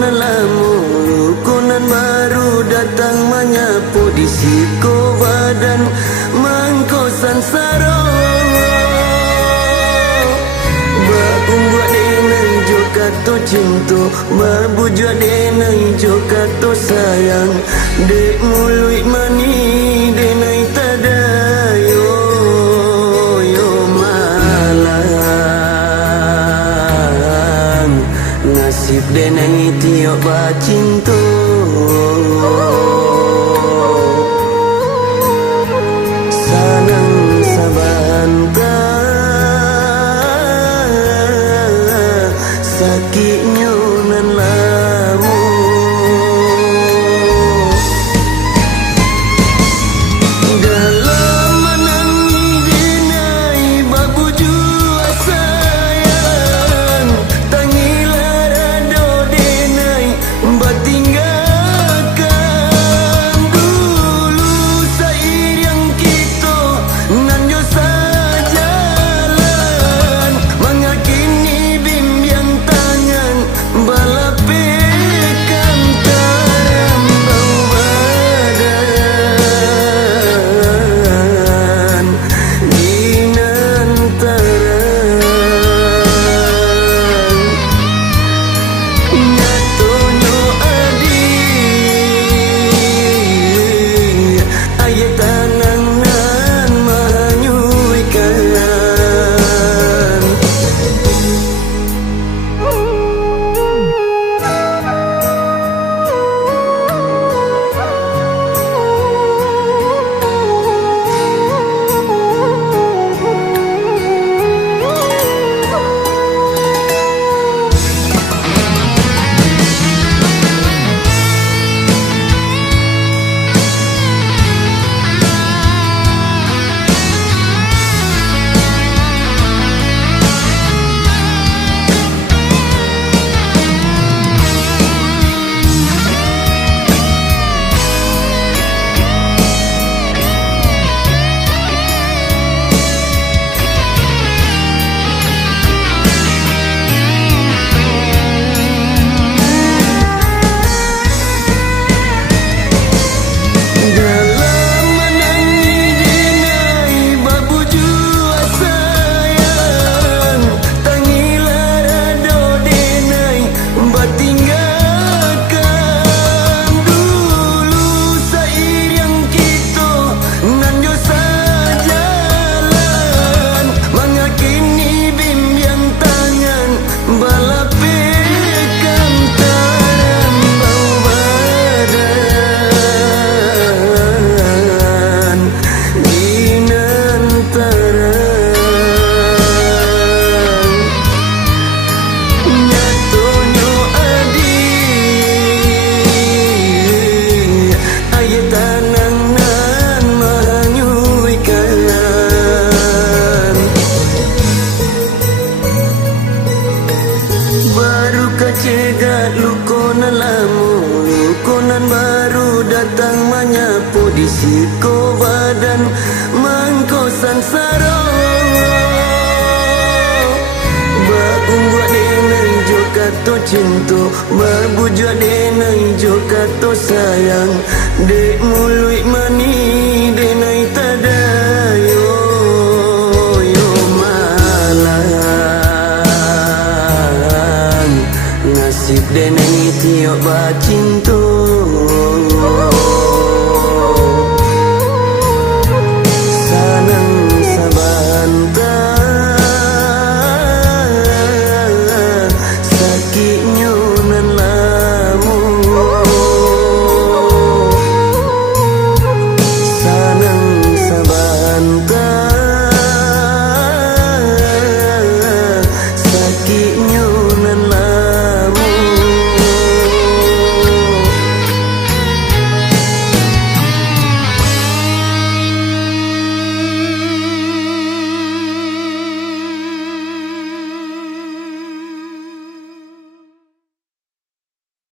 konan lamu, konan baru datang menyapu di siko badan mangkosan saro. Buat denang jokato cinta, babujua denang jokato sayang. Dek mului mani denai tadayo yo malang. Nasib denang tiok bacinto. Sanang sabanta sakitnya nan lamu. Dalam menangi denai babu jua sayang. Tangilah rado denai batinggalkan dulu sair yang kita nan jo sajalan. Mengakini bimbang tangan balapekan taram bau badan dinantaran. Nyatonyo adi ayat tanang nan menyuikan. Dalam menangi denai babu jua sayang. Tangilah rado denai batinggalkan dulu sair yang kita nan jo sajalan. Mengakini bimbang tangan balapekan taram bau badan dinantaran. Nyatonyo adi ayat tanang nan menyuikan. Baru kacegat lukonan lamu, lukonan baru datang menyapu di siko badan mangkosan saro. Buat denang jokato cinta, babujua denang jokato sayang. Dek mului mani denai tadayo yo malang. Nasib denang tiok bacinto.